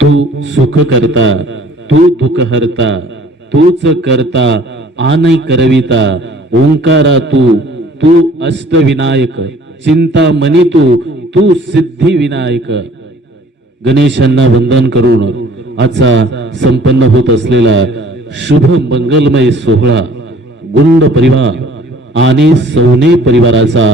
तू सुख करता, तू दुःख हरता, तूच करता आनै करविता, ओंकारा तू, तू अष्टविनायक, चिंतामणी तू, तू सिद्धी विनायक. गणेशांना वंदन करून आजचा संपन्न होत असलेला शुभ मंगलमय सोहळा गुंड परिवार आणि सौने परिवाराचा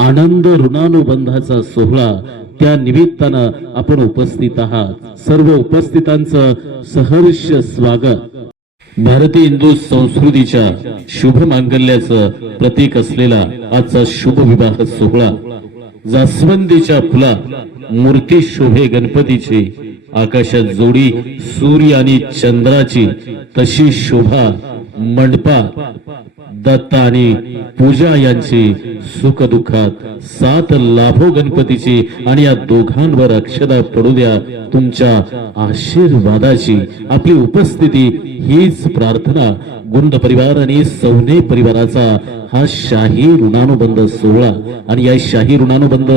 आनंद ऋणानुबंधाचा सोहळा, त्या निमित्तानं आपण उपस्थित आहात. सर्व उपस्थितांचं सहर्ष स्वागत. भारतीय हिंदू संस्कृतीच्या शुभ मांगल्याचं प्रतीक असलेला आजचा शुभ विवाह सोहळा, जास्वंदीच्या फुला मूर्ती शोभे गणपतीची, आकाशात जोडी सूर्य आणि चंद्राची, तशी शोभा मंडपात दत्त आणि पूजा यांची, सुख दुःखात साथ लाभो गणपतीची, आणि या दोघांवर अक्षदा पडू द्या तुमच्या आशीर्वादाची. आपली उपस्थिती हीच प्रार्थना. गुंड परिवार आणि सौने परिवाराचा हा शाही ऋणानुबंध सोहळा, आणि या शाही ऋणानुबंध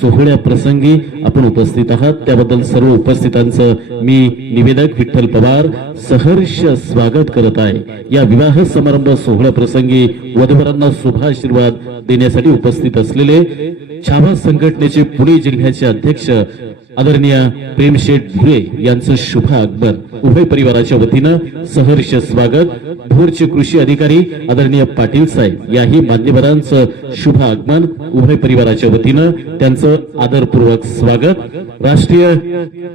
सोहळ्या प्रसंगी आपण उपस्थित आहात त्याबद्दल सर्व उपस्थितांचं मी निवेदक विठ्ठल पवार सहर्ष स्वागत करत आहे. या विवाह समारंभ सोहळ्या प्रसंगी वधूवरांना शुभाशीर्वाद देण्यासाठी उपस्थित असलेले छावा संघटनेचे पुणे जिल्ह्याचे अध्यक्ष आदरणीय प्रेमशेठ भुरे यांचं शुभ आगमन उभय परिवाराच्या वतीनं सहर्ष स्वागत. भोरचे कृषी अधिकारी आदरणीय पाटील साहेब याही मान्यवरांचं शुभ आगमन उभय परिवाराच्या वतीनं त्यांचं आदरपूर्वक स्वागत. राष्ट्रीय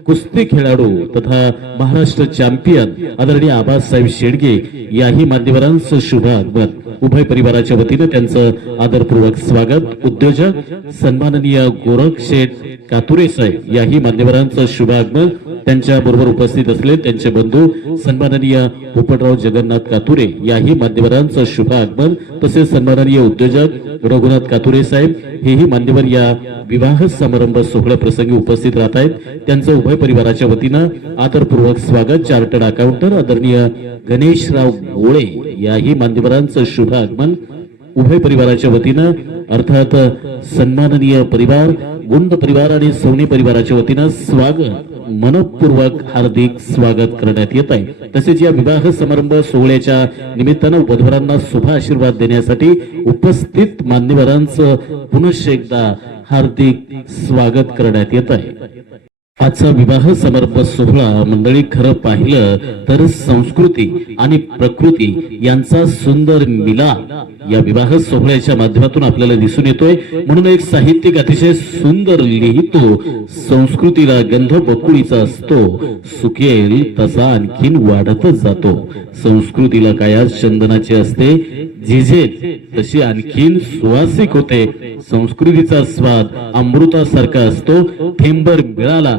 कुस्ती खेळाडू तथा महाराष्ट्र चॅम्पियन आदरणीय आबासाहेब शेडगे याही मान्यवरांचं शुभ आगमन उभय परिवाराच्या वतीनं त्यांचं आदरपूर्वक स्वागत. उद्योजक सन्माननीय गोरख शेठ कातुरे साहेब याही मान्यवरांचं शुभ आगमन, त्यांच्या बरोबर उपस्थित असले त्यांचे बंधू सन्माननीय पोपटराव जगन्नाथ कातुरे याही मान्यवरांचं शुभ आगमन, तसेच सन्माननीय उद्योजक रघुनाथ कातुरे साहेब हेही मान्यवर या विवाह समारंभ सोहळ्या प्रसंगी उपस्थित राहत आहेत. त्यांचं उभय परिवाराच्या वतीनं आदरपूर्वक स्वागत. चार्टर्ड अकाउंटंट आदरणीय गणेशराव गोळे याही मान्यवरांचं शुभ आगमन उभय परिवाराच्या वतीनं, अर्थात सन्माननीय परिवार गुंड परिवार आणि सौनी परिवाराच्या वतीनं स्वागत, मनपूर्वक हार्दिक स्वागत करण्यात येत आहे. तसेच या विवाह समारंभ सोहळ्याच्या निमित्तानं वधूवरांना शुभ आशीर्वाद देण्यासाठी उपस्थित मान्यवरांचं पुनश्च एकदा हार्दिक स्वागत करण्यात येत आहे. आजचा विवाह समारंभ सोहळा मंडळी खरं पाहिलं तर संस्कृती आणि प्रकृती यांचा सुंदर मिलाप या विवाह सोहळ्याच्या माध्यमातून आपल्याला दिसून येतोय. म्हणून एक साहित्यिक अतिशय सुंदर लिहितो, संस्कृतीला गंध बकुळीचा असतो, सुकेल तसा आणखीन वाढतच जातो. संस्कृतीला काया चंदनाची असते, झिझेल तशी आणखीन सुवासिक होते. संस्कृतीचा स्वाद अमृतासारखा असतो, थेंबर मिळाला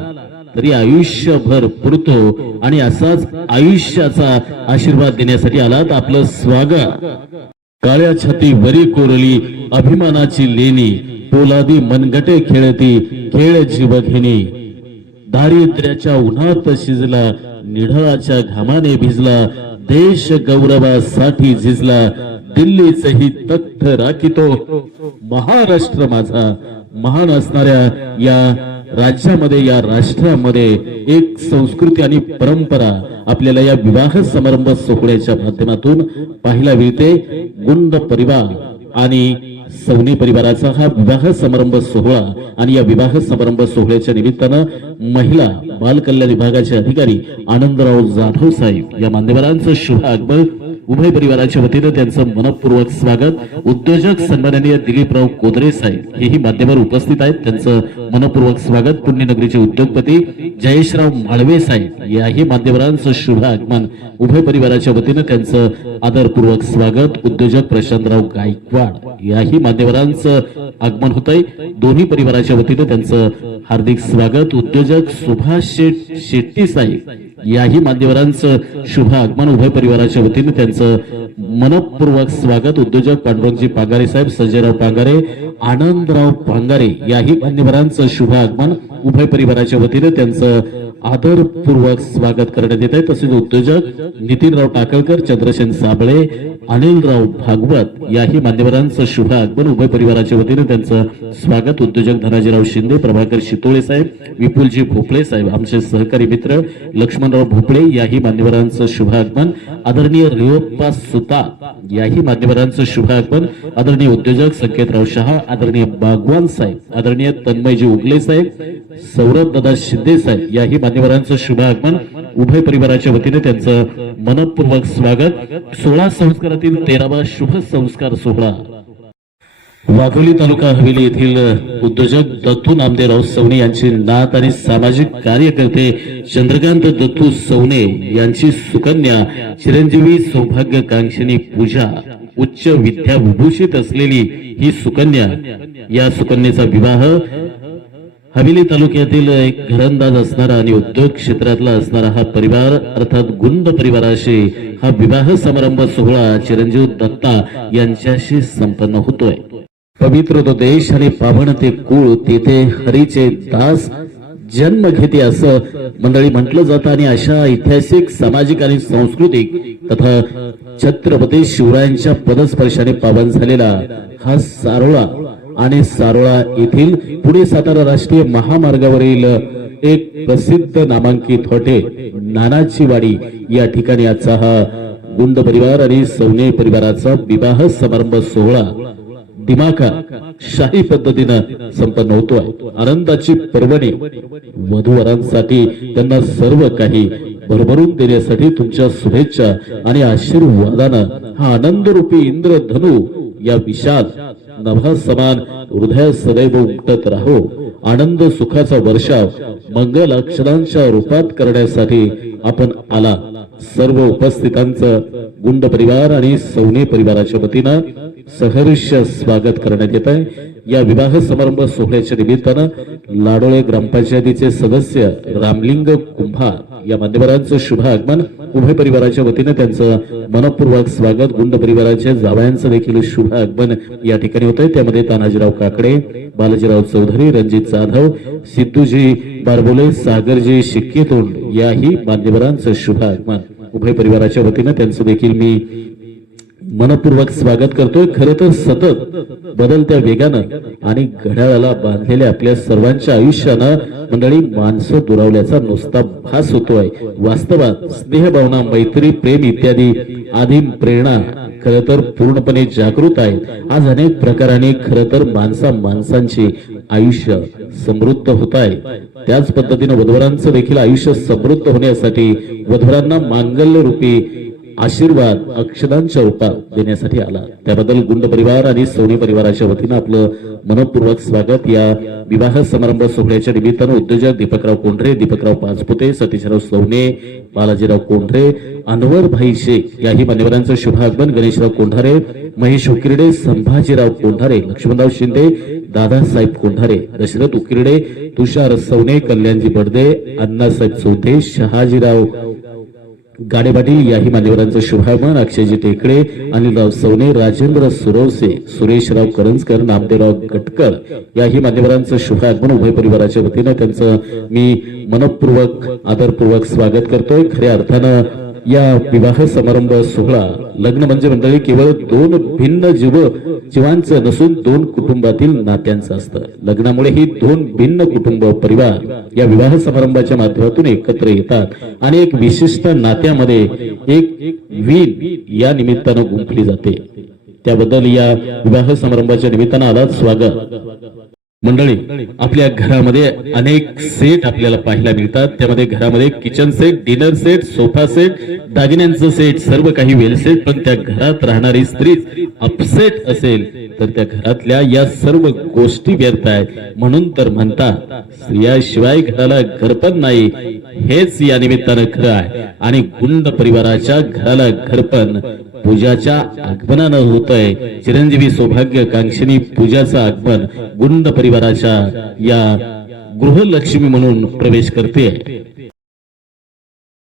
तरी आयुष्यभर पुरतो. आणि असाच आयुष्याचा आशीर्वाद देण्यासाठी आलात आपलं स्वागत. काळ्या छाती वरी कोरली अभिमानाची लेणी, पोलादी मनगटे खेळती खेळ जीवघेणी, दारिद्र्याच्या उन्हात शिजला निढळाच्या घामाने भिजला, देश गौरवासाठी झिजला, दिल्लीचही तख्त राखितो, महाराष्ट्र माझा. महान असणाऱ्या या राज्यामध्ये या राष्ट्रामध्ये एक संस्कृती आणि परंपरा आपल्याला या विवाह समारंभ सोहळ्याच्या माध्यमातून पाहायला मिळते. गुंड परिवार आणि सौनी परिवाराचा हा विवाह समारंभ सोहळा, आणि या विवाह समारंभ सोहळ्याच्या निमित्तानं महिला बाल कल्याण विभागाचे अधिकारी आनंदराव जाधव साहेब या मान्यवरांचं शुभ आगमन उभय परिवाराच्या वतीनं त्यांचं मनपूर्वक स्वागत. उद्योजक सन्माननीय दिलीपराव कोदरे साहेब हेही माध्यमावर उपस्थित आहेत, त्यांचं मनपूर्वक स्वागत. पुण्यनगरीचे उद्योगपती जयेशराव माळवे साहेब याही मान्यवरांचं शुभ आगमन उभय परिवाराच्या वतीनं त्यांचं आदरपूर्वक स्वागत. उद्योजक प्रशांतराव गायकवाड याही मान्यवरांचं आगमन होत आहे, दोन्ही परिवाराच्या वतीनं त्यांचं हार्दिक स्वागत. उद्योजक सुभाष शेट्टी साहेब याही मान्यवरांचं शुभ आगमन उभय परिवाराच्या वतीनं त्यांचं मनपूर्वक स्वागत. उद्योजक पांडुरंगजी पांगारे साहेब, संजयराव पांगारे, आनंदराव पांगारे याही मान्यवरांचं शुभ आगमन उभय परिवाराच्या वतीनं त्यांचं आदरपूर्वक स्वागत करण्यात येत आहे. तसेच उद्योजक नितीनराव टाकळकर, चंद्रसेन साबळे, अनिलराव भागवत याही मान्यवरांचं शुभ आगमन उभय परिवाराच्या वतीने त्यांचं स्वागत. उद्योजक धनाजीराव शिंदे, प्रभाकर शितोळे साहेब, विपुलजी भोपळे साहेब, आमचे सहकारी मित्र लक्ष्मणराव भोपळे याही मान्यवरांचं शुभ आगमन. आदरणीय रिओप्पा सुता याही मान्यवरांचं शुभ आगमन. आदरणीय उद्योजक संकेतराव शहा, आदरणीय बागवान साहेब, आदरणीय तन्मयजी उगले साहेब, सौरभ दादा शिंदे साहेब याही मान्यवरांचं शुभ आगमन. उभय परिवाराच्या वतीने त्यांचं मनपूर्वक स्वागत. 16 संस्कारातील 13वा शुभ संस्कार सोहळा वाघोली तालुका हवेली येथील उद्योजक दत्तू नामदेवराव सवणे यांची नात आणि सामाजिक कार्यकर्ते चंद्रकांत दत्तू सवणे यांची सुकन्या चिरंजीवी सौभाग्यकांक्षिणी पूजा उच्च विद्या विभूषित असलेली ही सुकन्या, या सुकन्येचा विवाह हवेली तालुक्यातील एक घरंदाज असणारा आणि उद्योग क्षेत्रातला असणारा हा परिवार अर्थात गुंड परिवाराशी हा विवाह समारंभ सोहळा चिरंजीव दत्ता यांच्याशी संपन्न होतोय. पवित्र तो देश आणि पावन ते कुळ, तेथे हरीचे दास जन्म घेते असं मंडळी म्हटलं जातं. आणि अशा ऐतिहासिक, सामाजिक आणि सांस्कृतिक तथा छत्रपती शिवरायांच्या पदस्पर्शाने पावन झालेला हा सारोळा आणि सारोळा येथील पुणे सातारा राष्ट्रीय महामार्गावरील एक प्रसिद्ध नामांकित हॉटेल नानाची वाडी या ठिकाणी आजचा हा गुंड परिवार आणि सवणे परिवाराचा विवाह समारंभ सोहळा दिमाखा शाही पद्धतीनं संपन्न होतोय. आनंदाची पर्वणी वधूवरांसाठी त्यांना सर्व काही भरभरून देण्यासाठी तुमच्या शुभेच्छा आणि आशीर्वादानं हा आनंदरूपी इंद्रधनु या विशाल नभा समान हृदय सदैव उमटत राहो. आनंद सुखाचा वर्षाव मंगल अक्षरांच्या रूपात करण्यासाठी आपण आला. सर्व उपस्थितांचं गुंड परिवार आणि सवणे परिवाराच्या वतीनं सहर्ष स्वागत करण्यात येत आहे. या विवाह समारंभ सोहळ्याच्या निमित्तानं लाडोळे ग्रामपंचायतीचे सदस्य रामलिंग कुंभार या मान्यवरांचं शुभ आगमन. उभय परिवाराच्या वतीने त्यांचं मनपूर्वक स्वागत. गुंड परिवाराच्या जावयांचं देखील शुभ आगमन या ठिकाणी होत आहे. त्यामध्ये तानाजीराव काकडे, बालाजीराव चौधरी, रणजित जाधव, सिद्धूजी बारबोले, सागरजी शिक्केतोंड याही मान्यवरांचं शुभ आगमन. उभय परिवाराच्या वतीने त्यांचं देखील मी मनपूर्वक स्वागत करतोय. खरं तर सतत बदलत्या वेगानं आणि घड्याळाला बांधलेल्या आपल्या सर्वांच्या आयुष्यानं मंडळी माणसं दुरावल्याचा नुसता भास होतोय. वास्तवात स्नेहभावना, मैत्री, प्रेम इत्यादी आदिम प्रेरणा खरं तर पूर्णपणे जागृत आहे. आज अनेक प्रकाराने खरं तर माणसांची आयुष्य समृद्ध होत आहे. त्याच पद्धतीने वधूवरांचं देखील आयुष्य समृद्ध होण्यासाठी वधूवरांना मांगल्य रूपी आशीर्वाद अक्षरांच्या रूपात देण्यासाठी आला. त्याबद्दल गुंड परिवार आणि सवणे परिवाराच्या वतीनं आपलं मनपूर्वक स्वागत. या विवाह समारंभ सोहळ्याच्या निमित्तानं उद्योजक दीपकराव कोंढरे, दीपकराव पाचपुते, सतीशराव सवणे, बालाजीराव कोंढरे, अनवरभाई शेख याही मान्यवरांचं शुभ आगमन. गणेशराव कोंढारे, महेश उकिरडे, संभाजीराव कोंढारे, लक्ष्मणराव शिंदे, दादासाहेब कोंढारे, दशरथ उकिरडे, तुषार सवणे, कल्याणजी बडदे, अण्णासाहेब चौधे, शहाजीराव गाडेपाटील याही मान्यवरांचं शुभागमन. अक्षयजी टेकडे, अनिलराव सवणे, राजेंद्र सुरवसे, सुरेशराव करंजकर, नामदेवराव गटकर याही मान्यवरांचं शुभागमन. उभय परिवाराच्या वतीनं त्यांचं मी मनपूर्वक आदरपूर्वक स्वागत करतोय. खऱ्या अर्थानं या विवाह समारंभ सोहळा लग्न म्हणजे मंडळी केवळ दोन भिन्न जीवांचं नसून दोन कुटुंबातील नात्यांचं असतं. लग्नामुळे ही दोन भिन्न कुटुंब परिवार या विवाह समारंभाच्या माध्यमातून एकत्र येतात आणि एक विशिष्ट नात्यामध्ये एक वीण या निमित्तानं गुंफली जाते. त्याबद्दल या विवाह समारंभाच्या निमित्तानं आदात स्वागत. मंडळी, आपल्या घरामध्ये अनेक सेट आपल्याला पाहायला मिळतात. त्यामध्ये घरामध्ये kitchen set, dinner set, sofa set, दागिन्यांचं सेट, सर्व काही वेल सेट. पण त्या घरात राहणारी स्त्री अपसेट असेल तर त्या घरातल्या या सर्व गोष्टी व्यर्थ आहेत. म्हणून तर म्हणतात स्त्रियाशिवाय घराला घरपण नाही. हेच या निमित्तानं खरं आहे. आणि गुंड परिवाराच्या घराला घरपण पूजाच्या आगमनानं होत आहे. चिरंजीवी सौभाग्यकांक्षिणी पूजाचं आगमन गुंड परिवाराच्या या गृहलक्ष्मी म्हणून प्रवेश करते.